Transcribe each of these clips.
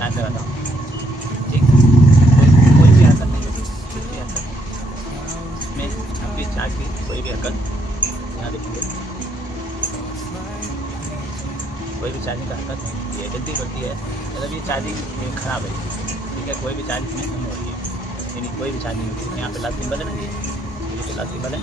Charge लगाता हूँ, ठीक, कोई भी हरकत नहीं होगी, कोई भी हरकत नहीं, इसमें आपकी चार्ज की कोई भी हरकत, यहाँ देखेंगे कोई भी चार्जिंग का हरकत नहीं होती है, जल्दी बढ़ती है, मतलब ये चार्जिंग ख़राब है, ठीक है, कोई भी चार्ज इसमें नहीं हो रही है, यानी कोई भी चार्ज नहीं होती है। यहाँ पे लाल सिंबल है ना, ये पे लाल सिंबल है,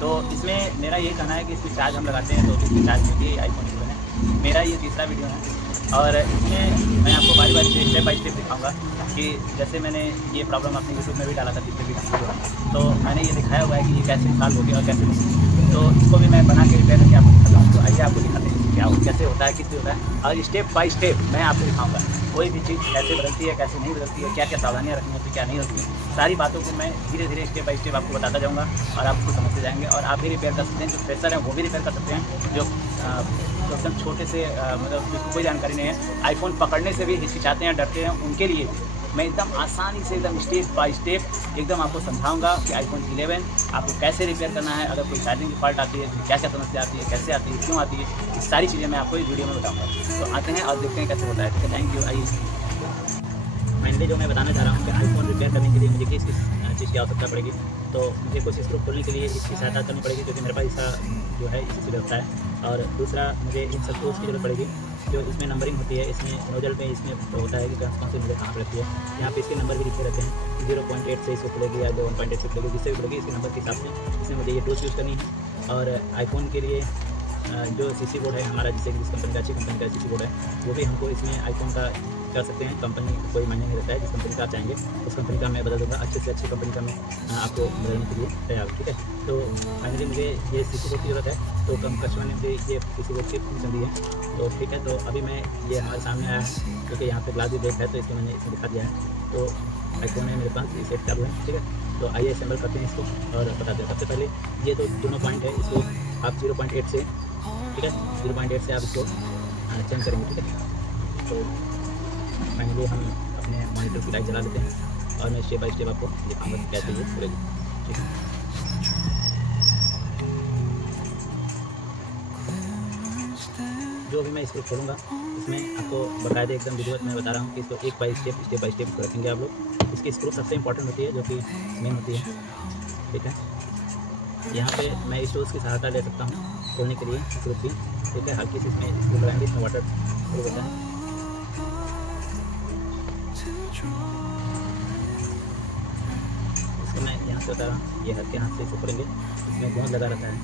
तो इसमें मेरा ये कहना है कि इसमें चार्ज हम लगाते हैं तो इसमें चार्ज होती है आईफोन 11 है। मेरा ये तीसरा वीडियो है और इसमें मैं आपको बारी बारी से स्टेप बाय स्टेप दिखाऊंगा कि जैसे मैंने ये प्रॉब्लम अपने यूट्यूब में भी डाला था, पिछले वीडियो में, तो मैंने ये दिखाया हुआ है कि ये कैसे सॉल्व हो गया और कैसे नहीं, तो इसको भी मैं बना के रिपेयर करके आपको दिखाता हूँ। तो आइए आपको दिखाते हैं क्या कैसे होता है, किससे होता है, और स्टेप बाय स्टेप मैं आपको दिखाऊंगा कोई भी चीज़ कैसे बदलती है, कैसे नहीं बदलती है, क्या क्या सावधानियाँ रखनी होती है, क्या नहीं होती, सारी बातों को मैं धीरे धीरे स्टेप बाय स्टेप आपको बताता जाऊँगा और आपको समझते जाएंगे। और आप भी रिपेयर कर सकते हैं, जो फ्रेशर है वो भी रिपेयर कर सकते हैं, जो एकदम छोटे से मतलब जिसको कोई जानकारी नहीं है, आईफोन पकड़ने से भी हिचकिचाते हैं, डरते हैं, उनके लिए मैं एकदम आसानी से एकदम स्टेप बाय स्टेप एकदम आपको समझाऊंगा कि आईफोन 11 आपको कैसे रिपेयर करना है, अगर कोई चार्जिंग की फॉल्ट आती है तो क्या क्या समस्या आती है, कैसे आती है, क्यों आती है, ये सारी चीज़ें मैं आपको इस वीडियो में बताऊंगा। तो आते हैं और देखते हैं कैसे होता है, ठीक है। Thank you. आइए फाइनली जो मैं बताना चाह रहा हूँ कि आईफोन रिपेयर करने के लिए मुझे किस चीज़ की आवश्यकता पड़ेगी, तो मुझे कुछ स्क्रू खोलने के लिए इसकी सहायता करनी पड़ेगी, क्योंकि मेरे पास इसका जो है इसी से व्यवस्था है। और दूसरा मुझे इन सब टूल्स की जरूरत पड़ेगी, जो इसमें नंबरिंग होती है, इसमें नोजल पे इसमें होता है कि कौन सी नंबर कहाँ पर रहती है, यहाँ पे इसके नंबर भी लिखे रहते हैं, 0.8 से इसको खुलेगी या 1.8 से खुलेगी, जिससे भी खुलेगी इसके नंबर के हिसाब से इसमें मुझे ये टूल्स यूज़ करनी है। और आईफोन के लिए जो सीसी बोर्ड है हमारा, जिससे जिस कंपनी का अच्छी कंपनी का सीसी बोर्ड है, वो भी हमको इसमें आईफोन का कर सकते हैं। कंपनी कोई मायने नहीं रहता है, जिस कंपनी का आप चाहेंगे उस कंपनी का मैं बदल दूँगा, अच्छे से अच्छी कंपनी का मैं आपको बदलने के लिए तैयार हूँ, ठीक है। तो फाइनली मुझे ये सीसी बोर्ड की जरूरत है, तो कस्टमर ने मुझे ये सीसी बोर्ड की फंक्शन दी है, तो ठीक है। तो अभी मैं ये हमारे सामने आया है, क्योंकि यहाँ पे ग्लास भी ब्रेक है, तो इसको मैंने इसमें दिखा दिया है। तो आईफोन है मेरे पास, ये सेट चालू है, ठीक है। तो आइए असेंबल करते हैं इसको और बताते हैं। सबसे पहले ये तो दोनों पॉइंट है, इसको आप 0.8 से, ठीक है, 0.8 से आप इसको चेंज करेंगे, ठीक है। तो फाइनली हम अपने मॉनिटर की लाइट जला लेते हैं और मैं स्टेप बाय स्टेप आपको दिखाऊंगा कैसे ये खुलेगी, ठीक है। जो भी मैं इसको खोलूँगा इसमें आपको बाकायदे एकदम विधिवत मैं बता रहा हूँ कि इसको एक बाय स्टेप बाय स्टेप रखेंगे आप लोग। इसकी स्क्रू सबसे इंपॉर्टेंट होती है, जो कि मेन होती है, ठीक है। यहाँ पे मैं इस टूल्स की सहायता ले सकता हूँ खोलने के लिए स्क्रू की, ठीक है। हल्की सी इसमें स्क्रू लगाएंगे, इसमें वाटर स्क्रू होता है, इसको मैं यहाँ से बता रहा हूँ, ये हल्के हाथ से इसको खोलेंगे, इसमें गोंद लगा रहता है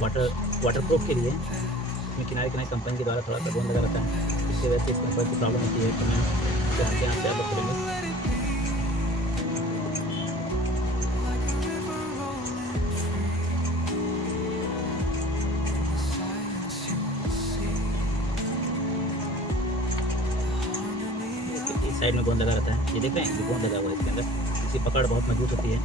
वाटर प्रूफ के लिए, इसमें किनारे किनारे कंपनी के द्वारा थोड़ा सा गोंद लगा रहता है, इसकी वजह से इसमें कोई प्रॉब्लम होती है। तो मैं हल्के हाथ से आप लोग खोलेंगे, साइड में गोंद लगा रहता है, ये देख रहे हैं, ये गोंद लगा हुआ है इसके अंदर, इसकी पकड़ बहुत मजबूत होती है।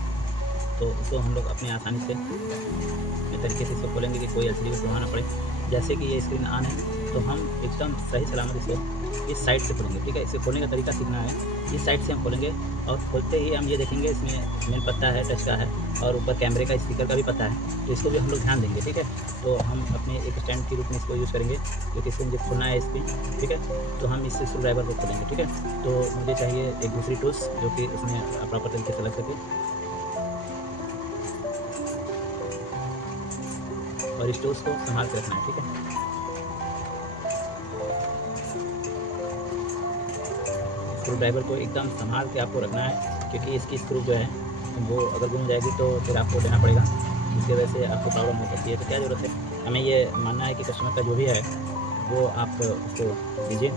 तो इसको हम लोग अपने आसानी से इस तरीके से इसको खोलेंगे कि कोई एलसीडी को घुमाना पड़े। जैसे कि ये स्क्रीन ऑन है, तो हम एकदम सही सलामत इसे इस साइड से खोलेंगे, ठीक है। इसे खोलने का तरीका सीखना है, इस साइड से हम खोलेंगे और खोलते ही हम ये देखेंगे इसमें मेन पत्ता है टच का है और ऊपर कैमरे का स्पीकर का भी पत्ता है, तो इसको भी हम लोग ध्यान देंगे, ठीक है। तो हम अपने एक स्टैंड के रूप में इसको यूज़ करेंगे, क्योंकि इसको मुझे खोलना है इसमें, ठीक है। तो हम इस स्क्रू ड्राइवर को खोलेंगे, ठीक है। तो मुझे चाहिए एक दूसरी टूल्स जो कि उसमें प्रॉपर तरीके से लग सके, और इस टूल्स को संभाल के रखना है, ठीक है। स्क्रू ड्राइवर को एकदम संभाल के आपको रखना है, क्योंकि इसकी स्क्रू जो है वो अगर घूम जाएगी तो फिर आपको लेना पड़ेगा, इसकी वजह से आपको प्रॉब्लम हो सकती है। तो क्या ज़रूरत है, हमें ये मानना है कि कस्टमर का जो भी है वो आप उसको दीजिए।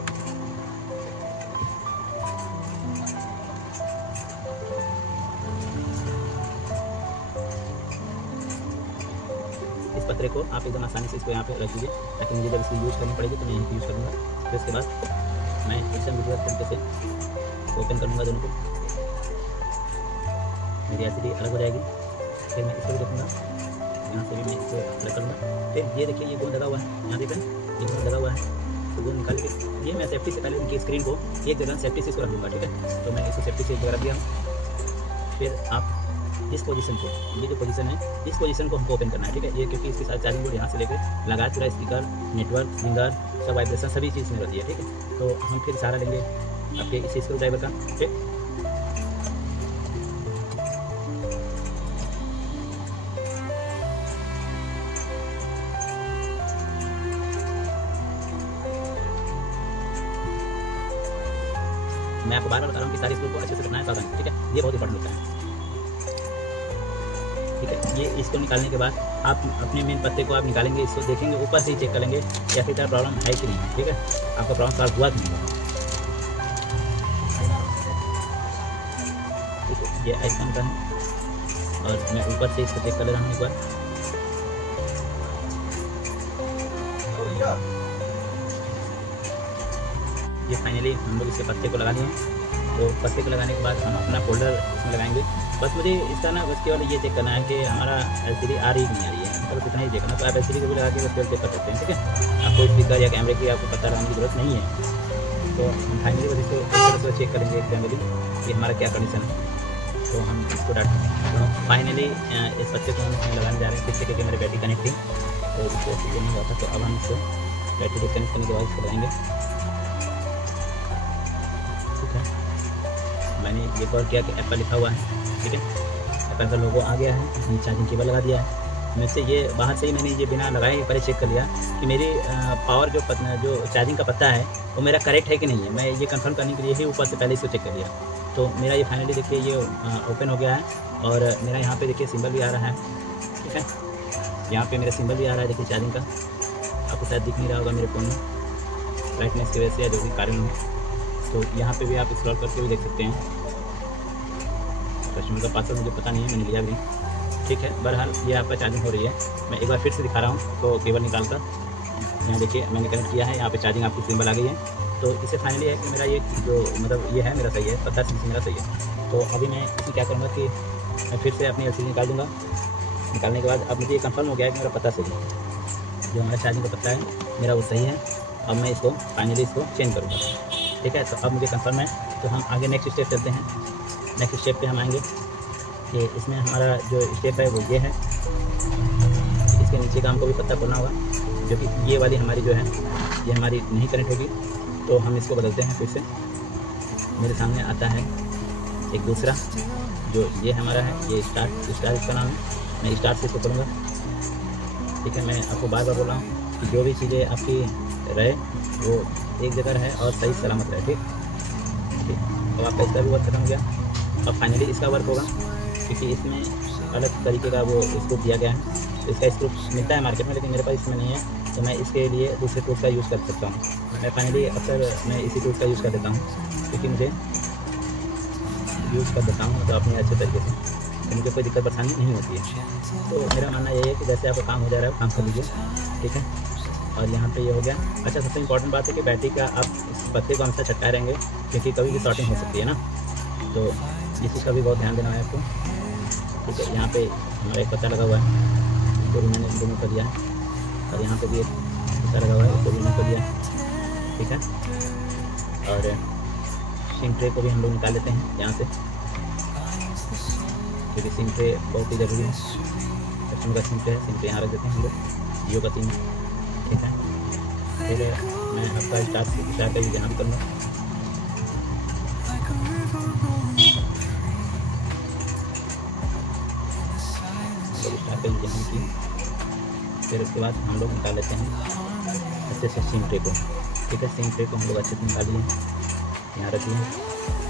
इस पत्रे को आप एकदम आसानी से इसको यहाँ पे रख दीजिए, ताकि मुझे जब इसकी यूज़ करनी पड़ेगी तो मैं यहीं यूज़ करूँगा। फिर उसके बाद मैं एकदम विधिवत तरीके से ओपन करूँगा दोनों को, मेरी एलसीडी अलग हो जाएगी। फिर मैं इसको भी रखूँगा, यहाँ से भी मैं इसको अलग करूँगा। फिर ये देखिए, ये गोंद लगा हुआ है, यहाँ देख रहे हैं, ये गोंद लगा हुआ है, तो गोंद निकाल के ये मैं सेफ्टी से पहले उनकी स्क्रीन को एक जगह सेफ्टी से इसको रख दूँगा, ठीक है। तो मैं इसको सेफ्टी से एक जगह रख दिया हूँ। फिर आप इस पोजीशन को, ये जो पोजीशन है, इस पोजीशन को हमको ओपन करना है, ठीक है। ये क्योंकि इसके साथ चार्जिंग बोर्ड यहाँ से लेकर लगा पूरा स्पीकर, नेटवर्क, सिंगर, सब वाइब्रेशन सभी चीज़ में रहती है, ठीक है। तो हम फिर सहारा लेंगे आपके इसी स्क्रू ड्राइवर का। ठीक, मैं आपको बार-बार बता रहा हूँ कि सारे स्क्रू को अच्छे से करना है सावधानी। ठीक है, ये बहुत इंपॉर्टेंट होता है। ठीक है, ये इसको निकालने के बाद आप अपने मेन पत्ते को आप निकालेंगे, इसको देखेंगे, ऊपर से ही चेक करेंगे या फिर क्या प्रॉब्लम है कि नहीं है। ठीक है, आपका प्रॉब्लम सॉल्व हुआ कि नहीं हुआ। ठीक है, ये आइकन का है और मैं ऊपर से इसको चेक कर ले रहा हूँ एक बार। ये फाइनली हम लोग इसके पत्ते को लगा लिए। तो पत्ते को लगाने के बाद हम अपना फोल्डर इसमें लगाएंगे। बस मुझे इसका ना बस केवल ये चेक करना है कि हमारा LCD आ रही कि नहीं आ रही है, मतलब इतना ही देखना। तो आप LCD को भी लगा के बस केवल चेक कर सकते हैं। ठीक है, आपको स्पीकर या कैमरे की आपको पता लगाने की जरूरत नहीं है। तो हम फाइनली बस इसको चेक करेंगे फैमिली कि हमारा क्या कंडीशन है। तो हम इसको फाइनली इस पत्ते को हम इसमें लगाने जा रहे हैं, किससे, क्योंकि हमारी बैटरी कनेक्ट थी तो इसको ये नहीं हुआ था। तो अब हम इसको बैटरी डिस्कनेक्ट करने के बाद इसको लगाएंगे। ठीक है, मैंने ये कॉल किया कि एप्पल लिखा हुआ है। ठीक है, एप्पल का लोगो आ गया है, इसमें चार्जिंग केबल लगा दिया है। मैं से ये बाहर से ही मैंने ये बिना लगाए पहले चेक कर लिया कि मेरी पावर जो चार्जिंग का पत्ता है वो मेरा करेक्ट है कि नहीं है। मैं ये कंफर्म करने के लिए ही ऊपर से पहले इसको चेक कर लिया। तो मेरा ये फाइनली देखिए ये ओपन हो गया है और मेरा यहाँ पे देखिए सिंबल भी आ रहा है। ठीक है, यहाँ पे मेरा सिंबल भी आ रहा है देखिए चार्जिंग का। आपको शायद दिख नहीं रहा होगा मेरे फ़ोन में ब्राइटनेस की वजह से या जो भी कारण है। तो यहाँ पे भी आप स्क्रॉल करके भी देख सकते हैं। कस्टमर का पासवर्ड मुझे पता नहीं है, मैंने लिया भी नहीं। ठीक है, बहरहाल ये आपका चार्जिंग हो रही है। मैं एक बार फिर से दिखा रहा हूँ। तो केबल निकाल कर यहाँ देखिए मैंने कनेक्ट किया है, यहाँ पे चार्जिंग आपकी सिंबल आ गई है। तो इससे फाइनली है कि मेरा ये जो मतलब ये है मेरा सही है, 50 मेरा सही है। तो अभी मैं इसमें क्या करूँगा कि मैं फिर से अपनी LCD निकाल दूँगा। निकालने के बाद अब मुझे ये कंफर्म हो गया है कि मेरा पता सही है, जो हमारा चार्जिंग का पता है मेरा वो सही है। अब मैं इसको फाइनली इसको चेंज करूँगा। ठीक है, तो अब मुझे कंफर्म है। तो हम आगे नेक्स्ट स्टेप चलते हैं। नेक्स्ट स्टेप पे हम आएंगे कि इसमें हमारा जो स्टेप है वो ये है। इसके नीचे का हमको भी पत्ता खोलना होगा, जो कि ये वाली हमारी जो है ये हमारी नहीं कनेक्ट होगी। तो हम इसको बदलते हैं फिर से। मेरे सामने आता है एक दूसरा जो ये हमारा है, ये स्टार इसका नाम है। मैं स्टार से इसको करूँगा। ठीक है, मैं आपको बार बार बोल रहा हूँ कि जो भी चीज़ें आपकी रहे वो एक जगह रहे और सही सलामत रहे। ठीक, तो आपका इसका भी वर्क खत्म हो गया। अब फाइनली इसका वर्क होगा, क्योंकि इसमें अलग तरीके का वो स्क्रू दिया गया है। तो इसका स्क्रू मिलता है मार्केट में, लेकिन मेरे पास इसमें नहीं है। तो मैं इसके लिए दूसरे टूल्स का यूज़ कर सकता हूँ। मैं फाइनली अक्सर मैं इसी टूल्स का यूज़ कर देता हूँ, क्योंकि मुझे यूज़ कर देता हूँ तो अपने अच्छे तरीके से, तो मुझे कोई दिक्कत परेशानी नहीं होती है। तो मेरा मानना ये है कि जैसे आपका काम हो जा रहा है काम कर लीजिए। ठीक है, और यहाँ पे ये हो गया। अच्छा, सबसे इम्पोर्टेंट बात है कि बैटरी का आप इस पत्ते को हमेशा चटकाए रहेंगे, क्योंकि कभी भी शॉर्टिंग हो सकती है ना। तो इस चीज़ का भी बहुत ध्यान देना है आपको। ठीक है, यहाँ पे हमारा एक पत्ता लगा हुआ है, इसको भी मैंने रिमूव कर दिया है। और यहाँ पे भी एक पत्ता लगा हुआ है, इसको भी रिमूव कर दिया है। ठीक है, और सिम ट्रे को भी हम लोग निकाल लेते हैं यहाँ से, क्योंकि सिम ट्रे बहुत ही ज़रूरी है। कस्टमर का सिम ट्रे है, सिम ट्रे यहाँ रख देते हैं हम लोग, जियो का सिम है। ठीक है, फिर मैं आपका स्टार का यूज यहाँ भी करूँगा। स्टार का यूज यहाँ की, फिर उसके बाद हम लोग निकाल लेते हैं अच्छे से सिम ट्रे को। ठीक है, सिम ट्रे को हम लोग अच्छे से निकाल लिए, यहाँ रख दिए।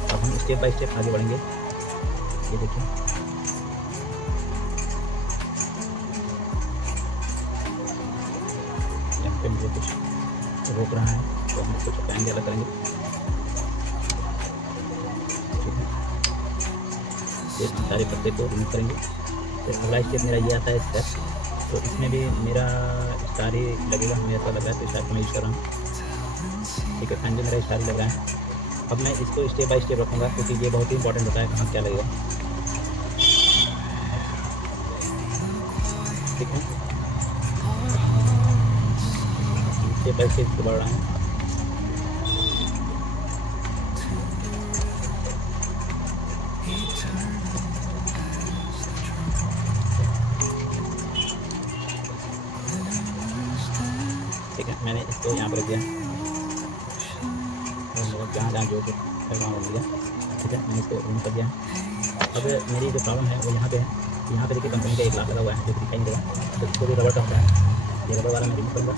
अब हम स्टेप बाय स्टेप आगे बढ़ेंगे। ये देखिए, यहाँ पे मुझे कुछ रोक रहा है तो हम इसको चुकाएंगे, अलग करेंगे। ठीक है, ये सारे पत्ते को रिमूव करेंगे। फिर अगला स्टेप मेरा ये आता है स्टेप। तो इसमें भी मेरा स्टार ही लगेगा, हमें ऐसा लग रहा है, तो स्टार को मैं यूज़ कर रहा हूँ। ठीक है, फाइनली मेरा स्टार लग रहा है। अब मैं इसको स्टेप बाय स्टेप रखूँगा, क्योंकि ये बहुत ही इंपॉर्टेंट होता है कहाँ क्या लगेगा। ठीक है, स्टेप बाय स्टेप बढ़ रहा है। ठीक है, मैंने इसको यहाँ पर रख दिया। जहाँ जहाँ जो कुछ है वहाँ हो गया। ठीक है, मैंने इसको रिमूव कर दिया। अब मेरी जो प्रॉब्लम है वो यहाँ पे है। यहाँ पे देखिए कंपनी का एक लॉक लगा हुआ है जो कि दिखाई नहीं देगा, तो इसको भी रबड़ का होता है, ये रबड़ वाला मैं रिमूव करूँगा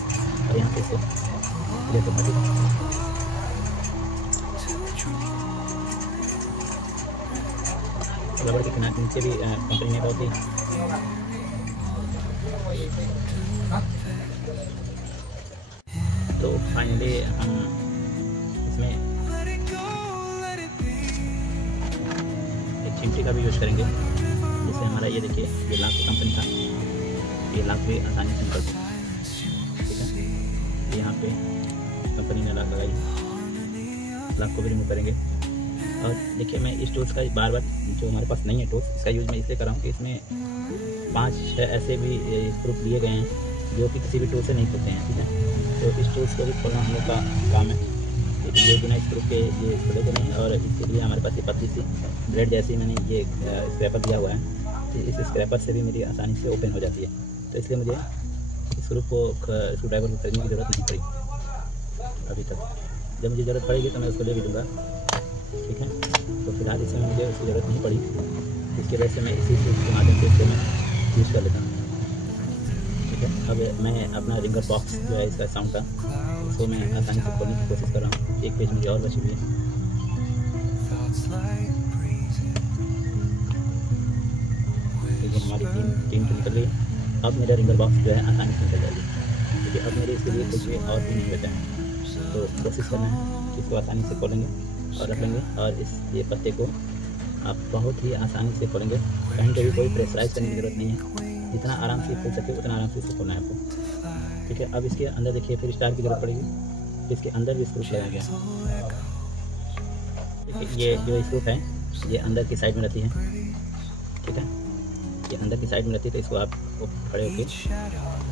और यहाँ पे इसको क्लियर करूँगा। ठीक है, रबड़ के किनारे नीचे भी कंपनी ने बहुत ही तो फाइनली हम इसमें एक चिमटी का भी यूज़ करेंगे, जिससे हमारा ये देखिए ये लॉक कंपनी का ये लॉक भी आसानी से निकल सकता है। ठीक है, यहाँ पे कंपनी ने लॉक लगाई, लॉक को भी रिमूव करेंगे। और देखिए मैं इस टूल्स का बार बार जो हमारे पास नहीं है टूल्स, इसका यूज़ मैं इसलिए कर रहा हूँ कि इसमें 5-6 ऐसे भी स्क्रू दिए गए हैं जो कि किसी भी टूल से नहीं खुलते हैं। ठीक है, तो इस टूल्स को भी खोलना हम लोग का काम है। ये बिना स्क्रू के ये खुलेगा नहीं, और इसके लिए हमारे पास ये पतली सी ब्लेड जैसी मैंने ये स्क्रैपर दिया हुआ है, तो इस स्क्रैपर से भी मेरी आसानी से ओपन हो जाती है। तो इसलिए मुझे स्क्रू ड्राइवर को खरीदने की ज़रूरत नहीं पड़ी अभी तक। जब मुझे ज़रूरत पड़ेगी तो मैं उसको ले भी दूँगा। ठीक है, तो फिलहाल इसमें मुझे उसकी ज़रूरत नहीं पड़ी, इसकी वजह से मैं इसी के माध्यम से इसको मैं यूज़ कर लेता हूँ। ठीक है, अब मैं अपना रिंगर बॉक्स जो है इसका साउंड का, इसको मैं आसानी से खोलने की कोशिश कर रहा हूँ। एक पेज मुझे और बची हुई है। हमारी टीम तो निकल गई। अब मेरा रिंगर बॉक्स जो है आसानी से निकल जाएगी, क्योंकि अब मेरे इसके लिए कुछ और भी नहीं बचा है। तो कोशिश करना है कि इसको आसानी से खोलेंगे और रख लेंगे, और इस ये पत्ते को आप बहुत ही आसानी से खोलेंगे। कहीं कभी कोई प्रेशराइज करने की ज़रूरत नहीं है, जितना आराम से खोल सके उतना आराम से इसको खोलना है आपको। ठीक है, अब इसके अंदर देखिए फिर स्टार की ज़रूरत पड़ेगी, इसके अंदर भी स्क्रू लगाया गया। ये जो स्क्रू है ये अंदर की साइड में रहती है। ठीक है, ये अंदर की साइड में रहती है, तो इसको आप खड़े होकर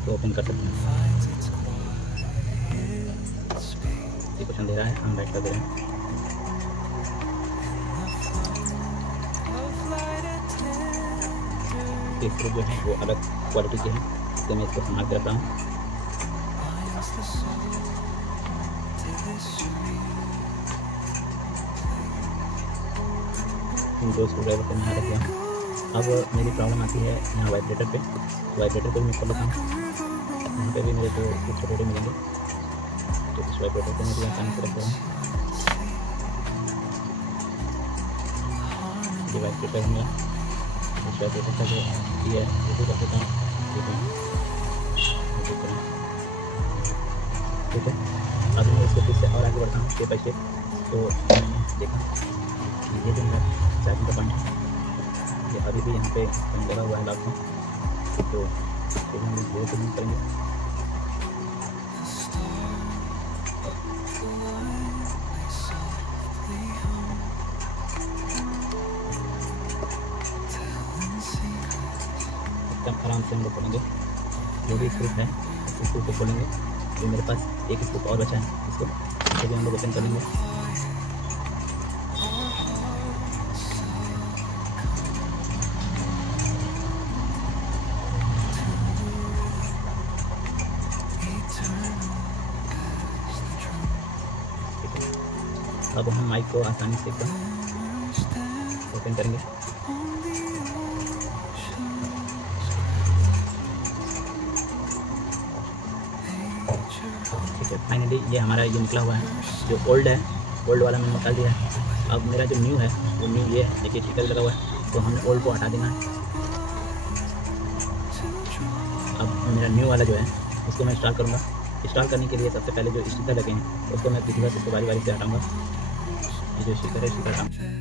तो ओपन कर सकते हैं। ये कुछ अंधेरा है, हम लाइट कर दे रहे हैं। ये स्क्रू जो है वो अलग क्वालिटी के हैं, इसलिए मैं इसको संभाल के रख रहा हूँ। दो स्क्रू ड्राइवर को मैं रख दिया। अब मेरी प्रॉब्लम आती है यहाँ वाइब्रेटर पे, तो वाइब्रेटर को भी मैं खोल लेता हूँ। यहाँ पे भी मेरे को कुछ छोटे मिलेंगे, तो इस वाइब्रेटर को मैं भी आसानी से रख रहा हूँ। ये वाइब्रेटर है मेरा, इस वाइब्रेटर का जो ये है वो भी रख देता हूँ। ठीक है, अब मैं इसको फिर से और आगे बढ़ता हूँ स्टेप बाई स्टेप। तो देखा ये जो मेरा चार्जिंग का पॉइंट है, ये अभी भी यहाँ पे लगा हुआ है लॉक में, तो फिर हम धीरे धीरे करेंगे। एकदम आराम से हम लोग खोलेंगे। जो भी स्क्रू है इस स्क्रू को खोलेंगे। जो मेरे पास एक स्क्रू और बचा है, इसको भी हम लोग ओपन कर लेंगे। अब हम माइक को आसानी से ओपन करेंगे। ठीक है, फाइनली ये हमारा ये निकला हुआ है। जो ओल्ड है, ओल्ड वाला मैंने निकाल दिया है। अब मेरा जो न्यू है वो न्यू ये है, देखिए स्टिकर लगा हुआ है, तो हमने ओल्ड को हटा देना है। अब मेरा न्यू वाला जो है उसको मैं इंस्टॉल करूँगा। इंस्टॉल करने के लिए सबसे पहले जो स्टिकर लगे हैं उसको मैं किसी बार बारी बारी से हटाऊँगा। ये जो स्टिकर है स्टिकर हटाऊँ।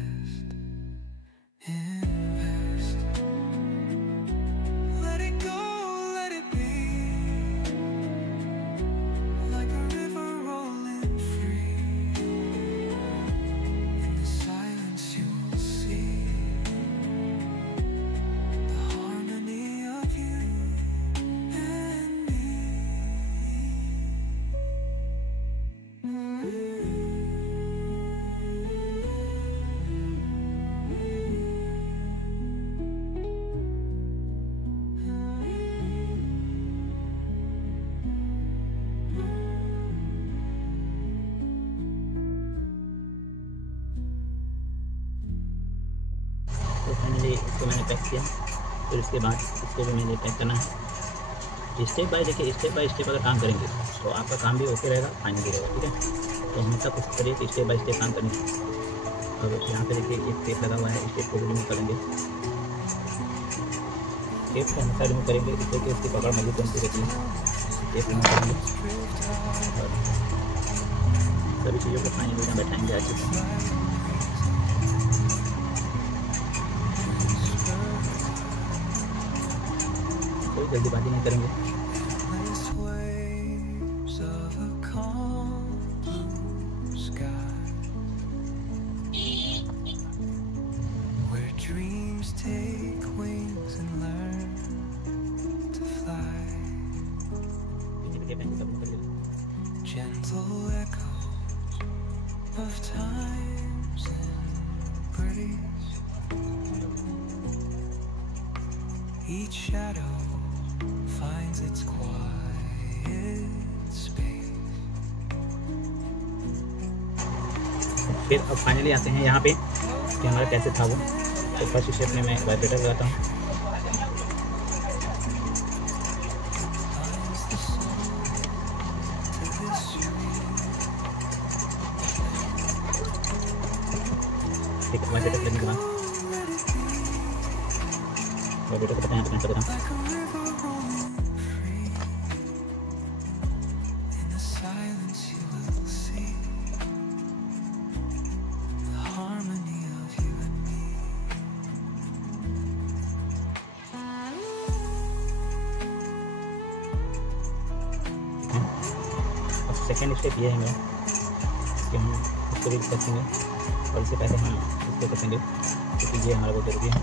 फाइनली इसको मैंने पैक किया। फिर उसके बाद इसको भी मैंने पैक करना है। स्टेप बाय देखिए, स्टेप बाय स्टेप अगर काम करेंगे तो आपका काम भी ओके रहेगा, फाइनल भी रहेगा। ठीक है, तो हमेशा कोशिश करिए कि स्टेप बाय स्टेप काम करने की। अब यहाँ पे देखिए एक टेप लगा हुआ है, स्टेप को भी रिमूव करेंगे। टेप को हमेशा रिमूव करेंगे इससे कि उसकी पकड़ मजबूत बनती रहती है। टेप रिमूव करेंगे और सभी चीज़ों को फाइनल में बैठाएंगे अच्छे से। कोई जल्दीबाजी नहीं करेंगे। Gentle echoes of times and breeze. Each shadow finds its quiet space. फिर अब फाइनली आते हैं यहाँ पे कि हमारा कैसे था वो। तो फर्स्ट स्टेप में मैं वाइब्रेटर लगाता हूँ। ठीक है, वाइब्रेटर लगने के बाद वाइब्रेटर को बताएं कैसे करना। सेकेंड स्टेप ये है कि हम इसको भी कसेंगे और इससे पहले हम इसको कसेंगे क्योंकि ये हमारा बहुत जरूरी है।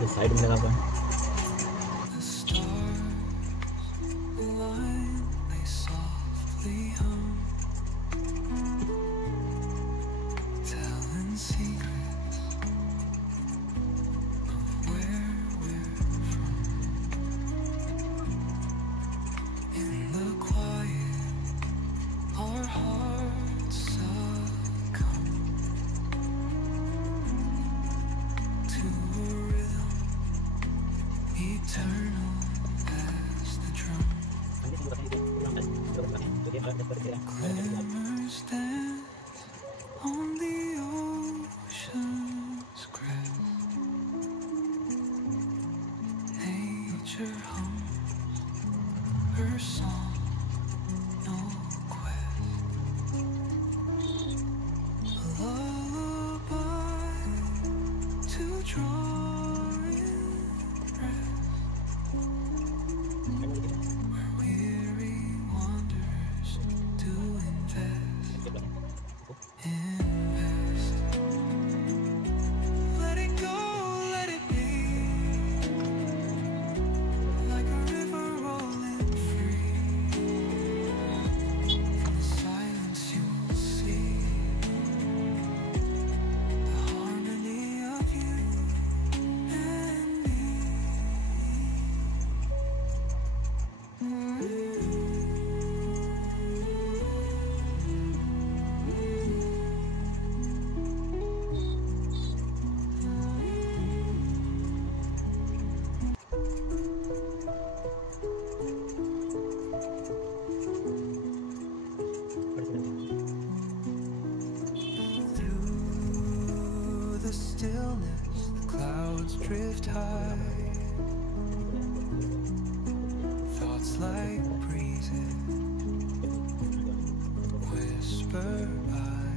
जो साइड में लगा हुआ है Glimmers dance on the ocean's crest. Nature hums her song, no quest. A lullaby to draw in rest. Where weary wanderers do invest. Let it go, let it be. Like a river rolling free. In the silence you will see the harmony of you and me. Through the stillness, the clouds drift high. Thoughts like breezes whisper by.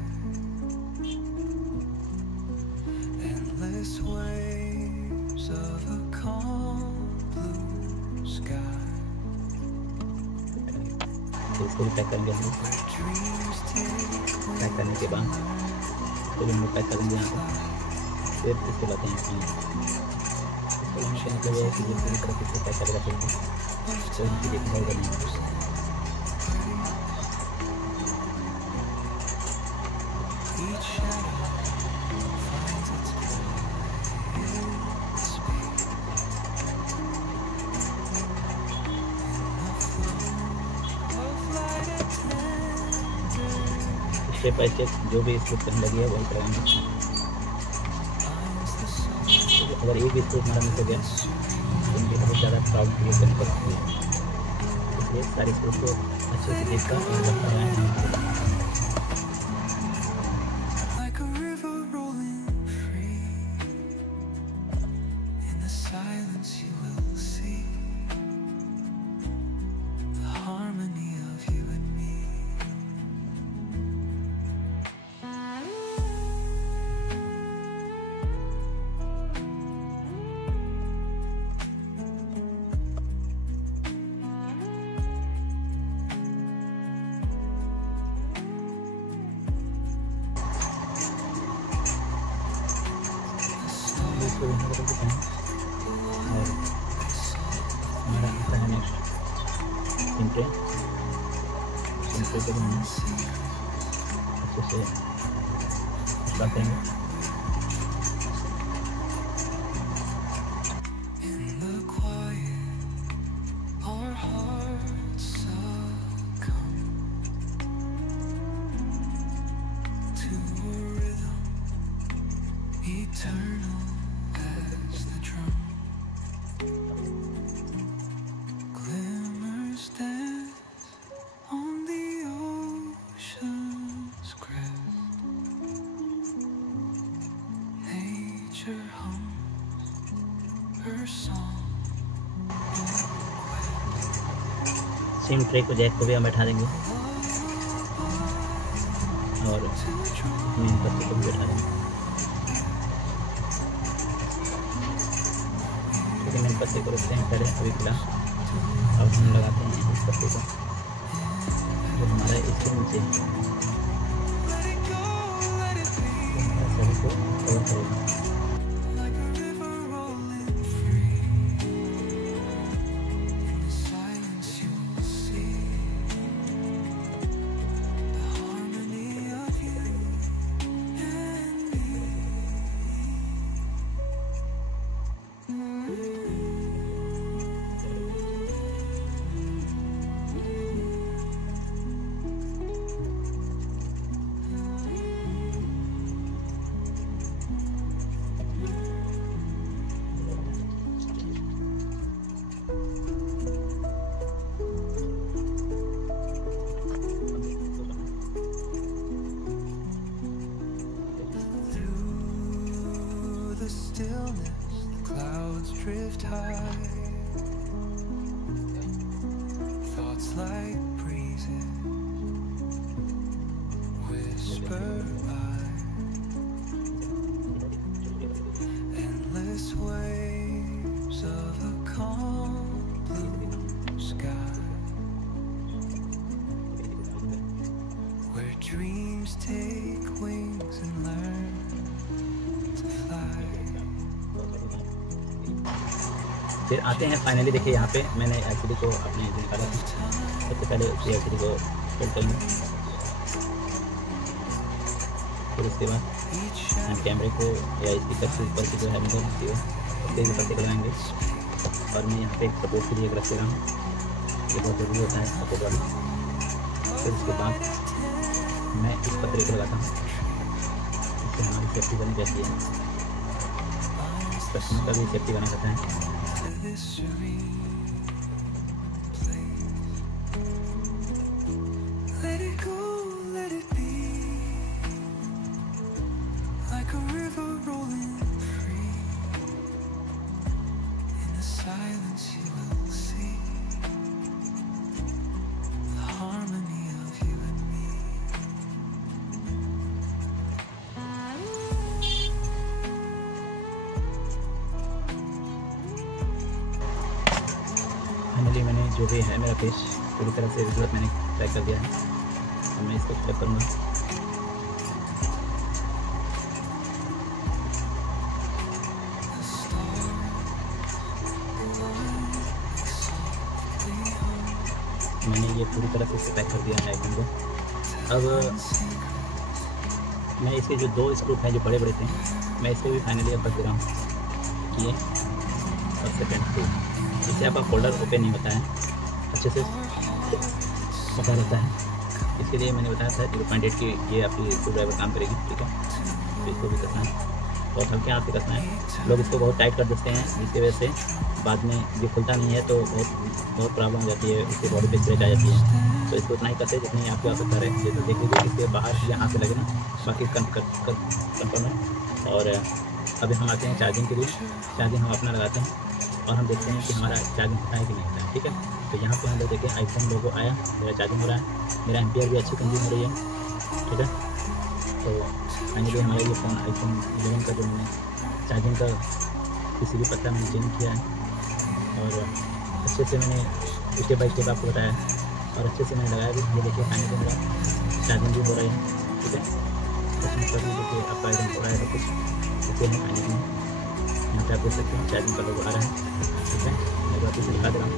Endless waves of a calm blue sky. तो इसको भी pack करेंगे हम। Where dreams take pack करने के बाद तो हम लोग पैक करेंगे यहाँ पे। फिर इसके बाद यहाँ पे इसको हम कहने के लिए कि ये पूरी तरह से पैक करेगा फिर तो इनकी देखभाल करनी है। each shadow finds its quiet space. Step by step जो भी स्टेप करने लगी है वही कराएंगे। अगर एक भी स्क्रू हमारा मिस हो गया तो इनकी बहुत ज़्यादा प्रॉब्लम क्रिएट करनी पड़ती है। इसलिए सारी स्क्रू को अच्छे से देखकर like a river rolling free. In the silence you will see the harmony of you and me. इसको यहाँ पर रखते हैं और हमारा आता है नेक्स्ट सिंट्रे को भी हम अच्छे से लगाते हैं। In the quiet, our hearts succumb to a rhythm eternal as the drum. Glimmers dance on the ocean's crest. Nature hums her song. सिंट्रे को जैक को भी हम बैठा देंगे और मेन पत्ते को भी बैठा देंगे। मेन पत्ते को रखते हैं पहले अभी फिलहाल। अब हम लगाते हैं इस पत्ते को जो हमारा इसके नीचे सभी को कवर करेगा। Like a river rolling free. In the silence you will see the harmony of you and me. Through the stillness, the clouds drift high. Thoughts like breezes whisper by. Endless waves of a calm blue sky, where dreams take wings and learn to fly. फिर आते हैं finally. देखिए यहाँ पे मैंने LCD को अपने निकाला था। सबसे पहले उसी एलसीडी को फिल करेंगे, फिर उसके बाद हम कैमरे को या स्पीकर के ऊपर की जो है मिरर होती है उसके ऊपर से लगाएंगे। और मैं यहाँ पे एक सपोर्ट के लिए एक रख रहा हूँ, ये बहुत ज़रूरी होता है सपोर्ट वाला। फिर उसके बाद मैं इस पतरे को लगाता हूँ, इससे हमारी सेफ्टी बनी रहती है, कस्टमर का भी सेफ्टी बना रहता है। To this serene place, let it go, let it be, like a river rolling free. In the silence you will see the harmony of you and me. Finally मैंने जो भी है मेरा पेज पूरी तरह से रिजल्ट मैंने ट्रैक कर दिया है। अब मैं इसको चेक करूँगा। मैंने ये पूरी तरह से इसे पैक कर दिया है आइकन को। अब मैं इसके जो दो स्क्रू हैं जो बड़े बड़े थे, मैं इसको भी फाइनली अब रख दे रहा हूँ ये और सेकेंड स्क्रू। इससे आपका फोल्डर ओपन नहीं होता है, अच्छे से पता रहता है। इसके लिए मैंने बताया था 0.8 की ये आपकी स्क्रू ड्राइवर काम करेगी, ठीक है। तो इसको भी करना है। बहुत हल्के हाथ से कसना है। लोग इसको बहुत टाइट कर देते हैं, जिसकी वजह से बाद में ये खुलता नहीं है, तो बहुत प्रॉब्लम हो जाती है, इससे बॉडी पे स्क्रैच आ जाती है। तो इसको उतना ही कसे जितनी आपकी आवश्यकता रहे। जैसे देख लीजिए इसके बाहर यहाँ से लगे ना, बाकी कंफर्म है। और अभी हम आते हैं चार्जिंग के लिए। चार्जिंग हम अपना लगाते हैं और हम देखते हैं कि हमारा चार्जिंग होता है कि नहीं होता है, ठीक है। तो यहाँ पे हम लोग देखिए आईफोन लोगो आया, मेरा चार्जिंग हो रहा है, मेरा एम्पियर भी अच्छी कंज्यूम हो रही है, ठीक है। तो फाइनली हमारा ये फ़ोन आईफोन 11 का जो मैंने चार्जिंग का किसी भी पत्ता मैंने चेंज किया है और अच्छे से मैंने स्टेप बाई स्टेप आपको बताया और अच्छे से मैंने लगाया भी। ये देखिए फाइनली मेरा चार्जिंग भी हो रही है, ठीक है। उसमें कर देखिए आपका आइटम हो रहा है सब कुछ ओके है। फाइनली में यहाँ पे आप देख सकते हैं चार्जिंग का लोगो आ रहा है, ठीक है। मैं वापस दिखा दे रहा हूँ,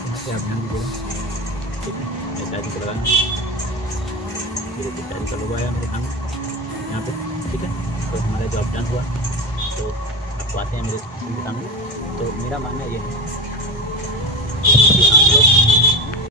यहाँ पे आप ध्यान दीजिएगा, ठीक है। मैं चार्जिंग को लगाना, ये देखिए चार्जिंग का लोगो आया मेरे सामने यहाँ पे, ठीक है। तो हमारा जॉब डन हुआ। तो आपको आते हैं मेरे स्क्रीन के सामने। तो मेरा मानना ये है कि आप लोग